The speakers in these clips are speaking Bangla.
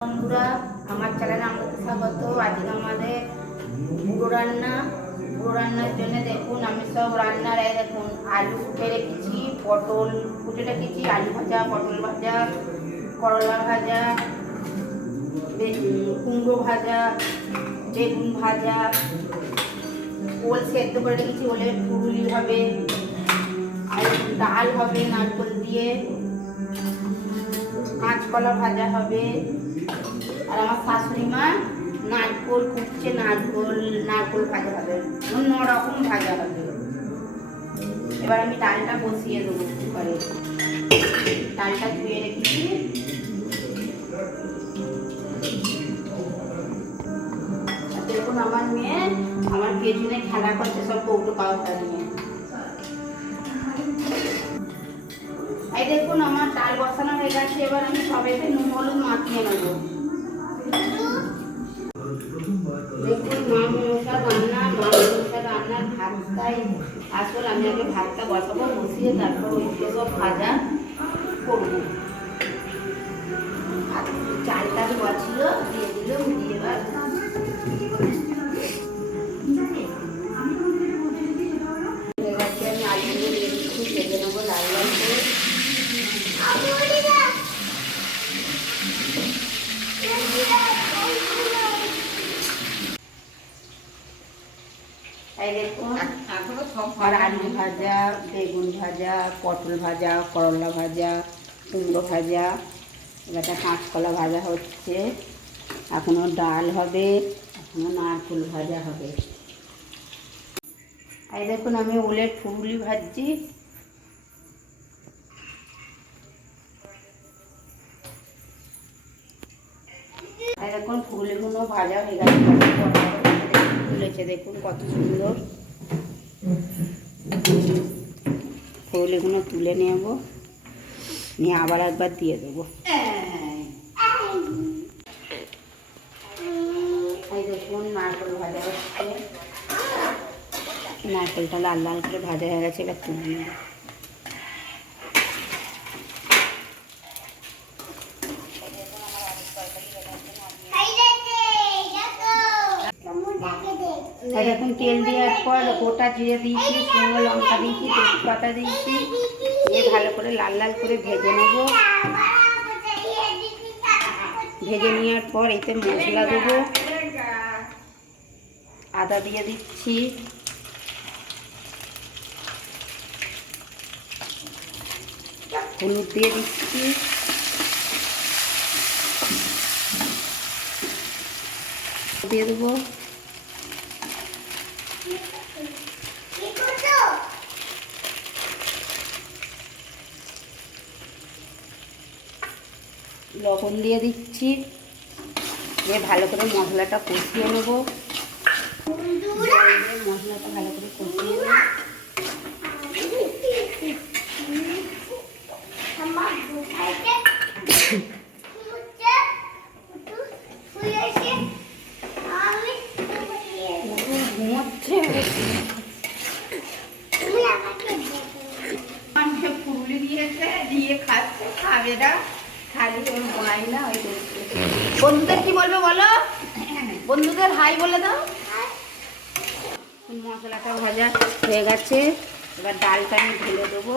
বন্ধুরা, আমার চ্যানেলে আমাদের স্বাগত। আজকে আমাদের গুঁড়ো রান্নার জন্য দেখুন আমি সব রান্নার দেখুন আলু কুটে রেখেছি, পটল কুটে রেখেছি, আলু ভাজা, পটল ভাজা, করলা ভাজা, কুমড়ো ভাজা, বেগুন ভাজা, ওল সেদ্ধ করে রেখেছি, ওলের ফুলুরি হবে, আর ডাল হবে নারকেল দিয়ে, কাঁচকলা ভাজা হবে। আর আমার শাশুড়ি মা নারকোল কুটছে, নারকোল ভাজা হবে, অন্য রকম ভাজা হবে। এবার আমি ডালটা বসিয়ে দেবো কুকারে। ডালটা ধুয়ে রেখেছি। দেখুন আমার মেয়ে আমার পেছনে খেলা করছে সব কৌটো পাওয়া নিয়ে। এই দেখুন আমার ডাল বসানো হয়ে গেছে। এবার আমি সবাইকে নুন হলুদ মাখিয়ে নেবো। দেখুন মা মনসার রান্নার ভাতটাই আসল। আমি আগে ভাতটা বসাবো, বসিয়ে তারপর ওইগুলো সব ভাজা করবো। চালটা বছিল দিয়ে দিল, দিয়ে এবার আমি আলুগুলো দিয়ে দিচ্ছি, ভেজে নেবো লাল লাল করে। এই দেখুন আর আলু ভাজা, বেগুন ভাজা, পটল ভাজা, করলা ভাজা, কুমড়ো ভাজা, একটা কাঁচকলা ভাজা হচ্ছে, এখনও ডাল হবে, এখনও নারকেল ভাজা হবে। এই দেখুন আমি ওলের ফুলুরি ভাজছি। এই দেখুন ফুলুরিগুলো ভাজা হয়ে গেছে, ফুলেছে দেখুন কত সুন্দর। ফুলগুলো তুলে নেব, নিয়ে আবার একবার দিয়ে দেবো। এই দেখুন নারকেল ভাজা হচ্ছে, নারকেলটা লাল লাল করে ভাজা হয়ে গেছে, এবার তুলে নেব। এখন তেল দেওয়ার পর গোটা জিরে দিয়েছি, শুকনো লঙ্কা দিয়েছি, তেজপাতা দিয়েছি, দিয়ে ভালো করে লাল লাল করে ভেজে নেব। ভেজে নেওয়ার পর এতে মশলা দেবো। আদা দিয়ে দিচ্ছি, হলুদ দিয়ে দিচ্ছি, দিয়ে দেবো লবণ দিয়ে দিচ্ছি, দিয়ে ভালো করে মশলাটা কষিয়ে নেব। মশলাটা ভালো করে কষিয়ে নেব। ঘুমোচ্ছে ফুলুরি দিয়েছে, দিয়ে খাচ্ছে, খাবে না খালি বলাই না। ওই বন্ধুদের কি বলবে বলো, বন্ধুদের হাই বলে দাও। মশলাটা ভাজা হয়ে গেছে, এবার ডালটা আমি ঢেলে দেবো।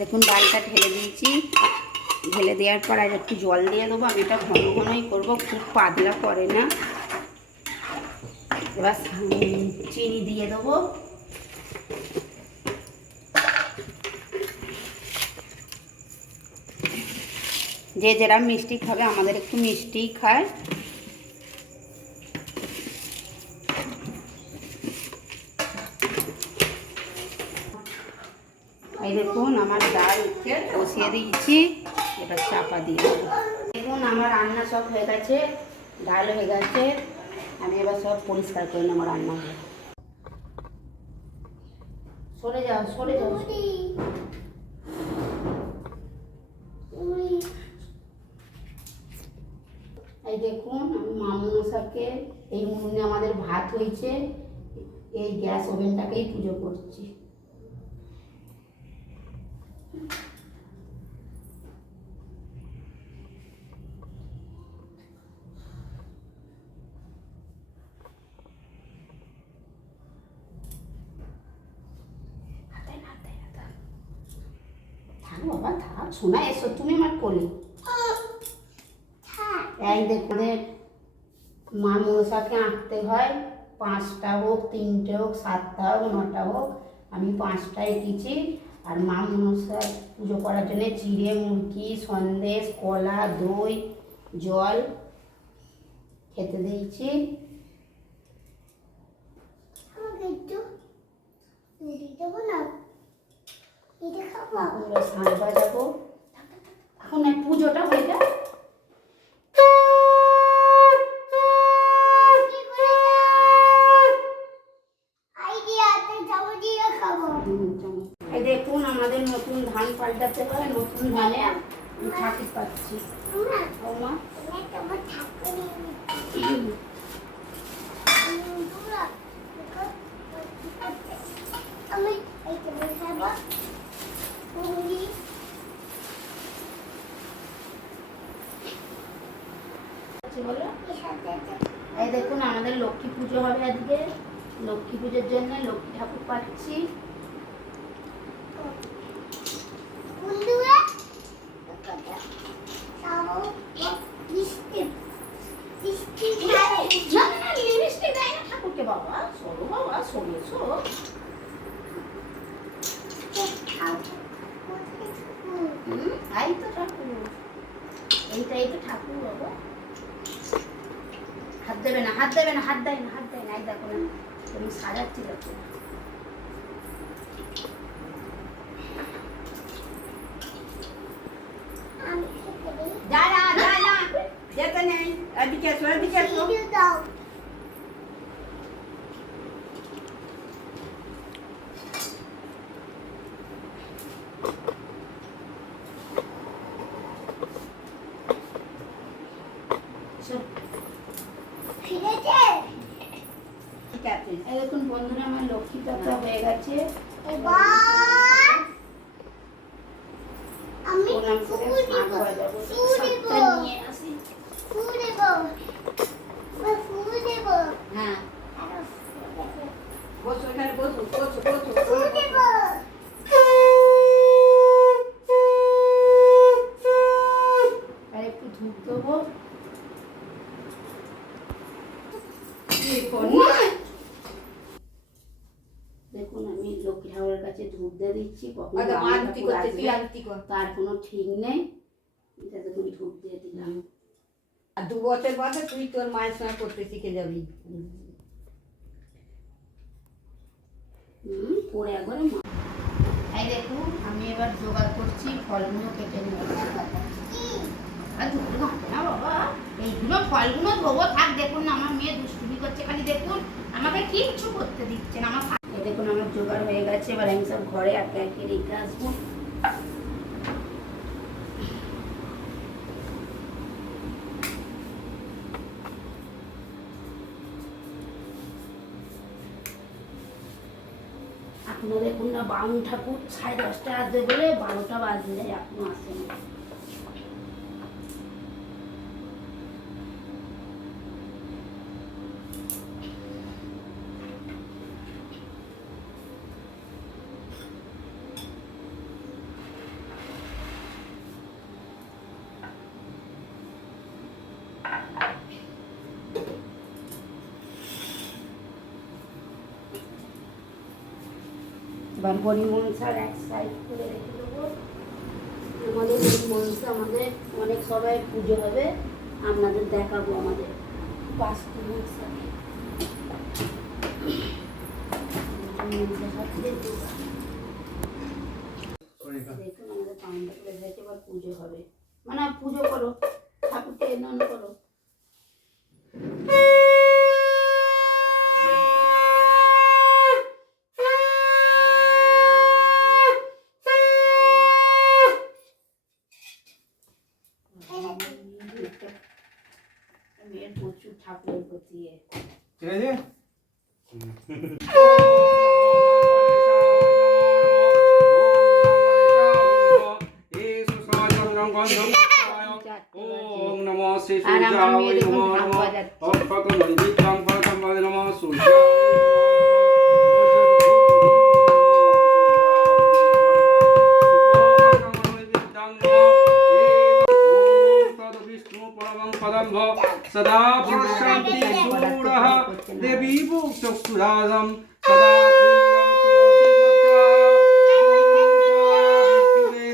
দেখুন ডালটা ঢেলে দিয়েছি, ঢেলে দেওয়ার পর আর একটু জল দিয়ে দেবো। আমি এটা ঘন ঘনই করবো, খুব পাতলা করে না। এবার চিনি দিয়ে দেবো। যে যেরা মিষ্টি খাবে, আমাদের একটু মিষ্টিই খায়। এই দেখুন আমার ডাল বসিয়ে দিয়েছি, এবার চাপা দিয়ে দেবো। দেখুন আমার রান্না সব হয়ে গেছে, ডাল হয়ে গেছে। আমি এবার সব পরিষ্কার করে নেবো রান্না। সরে যাও, সরে যাও। এই দেখুন আমি মা মনসাকে, এই উনুনে আমাদের ভাত হয়েছে, এই গ্যাস ওভেনটাকেই পুজো করছি। থাক বাবা থাক, শোনা এসো তুমি আমার কোলে। এই দেখে মা মনসাকে আঁকতে হয়, 5টা হোক, 3টে হোক, 7টা হোক, 9টা হোক, আমি 5টা এঁকেছি। আর মা মনসার পুজো করার জন্য চিড়ে, মুরগি, সন্দেশ, কলা, দই, জল খেতে দিয়েছি। সাজ বাজাবো এখন, পুজোটা হয়ে যায়। এই দেখুন আমাদের নতুন ধান পাল্টাতে হয়, নতুন ধানে ঠাকুর পাচ্ছি। এই দেখুন আমাদের লক্ষ্মী পুজো হবে আজকে, লক্ষ্মী পুজোর জন্য লক্ষ্মী ঠাকুর পাচ্ছি। ঠাকুরকে বাবা সরো, বাবা সরিয়েছো। এই তো ঠাকুর, এইটাই তো ঠাকুর বাবা। হাত দেবে না, হাত দেবে না, হাত দেয় না, হাত দেয় না। এই দেখো না তুমি সাজাচ্ছি, দেখো যা যা যা যা যেতে নেই। এদিকে এসো, এদিকে এসো। দেখুন বন্ধুরা আমার লক্ষ্মী পাতা হয়ে গেছে। এবার আমি নিয়ে আসি। হ্যাঁ বসো, এখানে বসো, বসো, বসো। আর একটু ধূপ দেবো। দেখুন আমি লক্ষ্মী ঠাকুরের কাছে ধূপ দিয়ে দিচ্ছি, তার কোনো ঠিক নেই। এটা দেখুন ধূপ দিয়ে দিলাম। আর 2 বছর বাদে তুই তোর মায়ের সঙ্গে করতে শিখে যাবি। পরে একবারে এই দেখুন আমি এবার জোগাড় করছি, ফলগুলো কেটে নেব। আর ধূপ ঘাটে না বাবা, এইগুলো ফলগুলো ধোবো থাক। দেখুন আমার মেয়ে দুষ্টুমি করছে খালি, দেখুন আমাকে কিচ্ছু করতে দিচ্ছে না। আমার দেখুন আমার জোগাড় হয়ে গেছে, এবার আমি সব ঘরে একে একে রেখে আসবো। এখনো দেখুন না বামুন ঠাকুর 10:30 আসবে বলে 12টা বাজে যায়, এখনো আসেনি। এবার হরি মনসার এক সাইড করে রেখে দেবো। আমাদের হরি মনসা আমাদের অনেক সবাই পুজো হবে, আপনাদের দেখাবো আমাদের বাস্তু মনসাকে। দেখুন আমাদের পান্ডা করে রেখে এবার পুজো হবে, মানে পুজো করো, ঠাকুরকে নন করো। মেয়ের প্রচুর ঠাকুরের প্রতি ঠিক আছে। আর আমার সূর্যায় মেয়ে দেখুন নমো ঢাক নমঃ বাজাচ্ছে। অক্ষত নৈবেদ্যং ফলসম্পদে নমঃ সূর্যায় सदा पश्यन्ति सूरः देवी चक्षुराधं सदा प्रियं तुलसी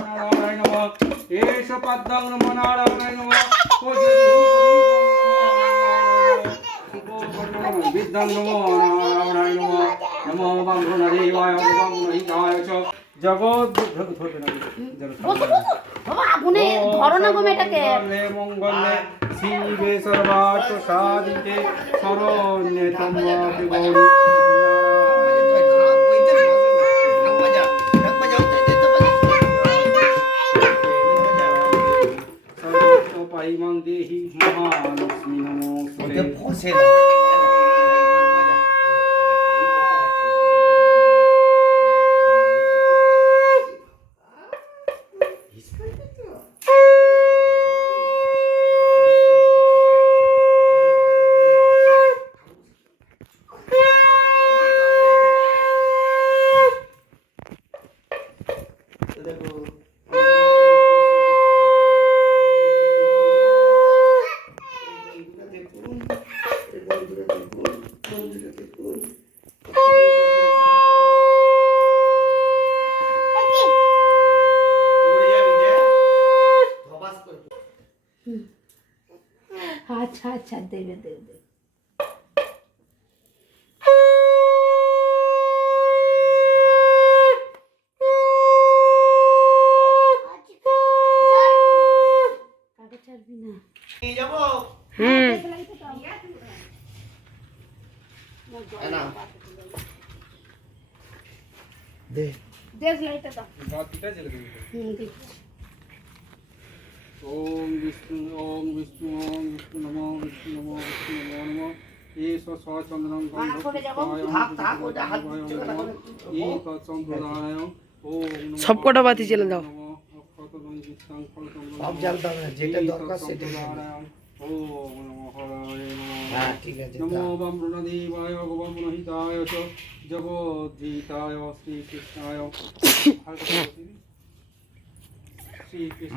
नारायण नमः एष पद्मं नमो नारायण नमः विद्यं नमो नारायण नमः नमो ब्रह्मणदेवाय ब्रह्मणहिताय च जगत् বাবা আগুনে ধরো না গো মেয়েটাকে। মঙ্গলে শিবে সর্বার্থ সাধিতে শরণ্যে ত্র্যম্বকে গৌরী সর্বত্র পাইমাং দেহি মহালক্ষ্মী নমস্তে আচ্ছা আচ্ছা দেবে দেবে। কাকে ছাড়বি না? দেখ লাইটটা দাও। বাতিটা জ্বেলে দিবি দেখছি। ओम विष्णु नमो विष्णु नमो नमः एष स्वचंद्रं মানা করে যাবো। সবকটা বাতি জ্বেলে দাও। সব জ্বালতে হবে, যেটা দরকার সেটা হ্যাঁ ঠিক আছে। নমো ব্রহ্মণদেবায় ভগবামহিতায় চ জগদ্ধিতায় শ্রীকৃষ্ণায়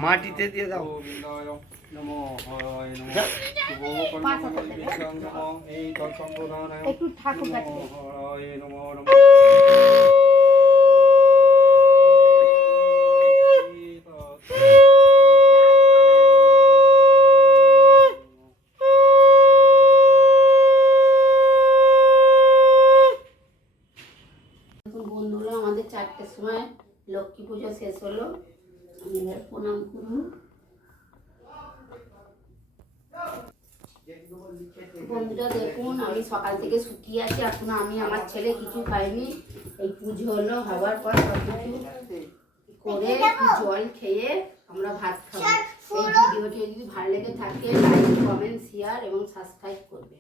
মাটিতে দিয়ে দাও। একটু ঠাকুর কাছে বন্ধুরা, আমাদের 4টের সময় লক্ষ্মী পুজো শেষ হলো। এবার প্রণাম করুন। বন্ধুরা দেখুন, আমি সকাল থেকে শুকিয়ে আছি, এখনো আমি আমার ছেলে কিছু খাইনি। এই পুজো হলো, হওয়ার পর সব কিছু করে জল খেয়ে আমরা ভাত খাবো। এই ভিডিওটি যদি ভালো লেগে থাকে লাইক কমেন্ট শেয়ার এবং সাবস্ক্রাইব করবে।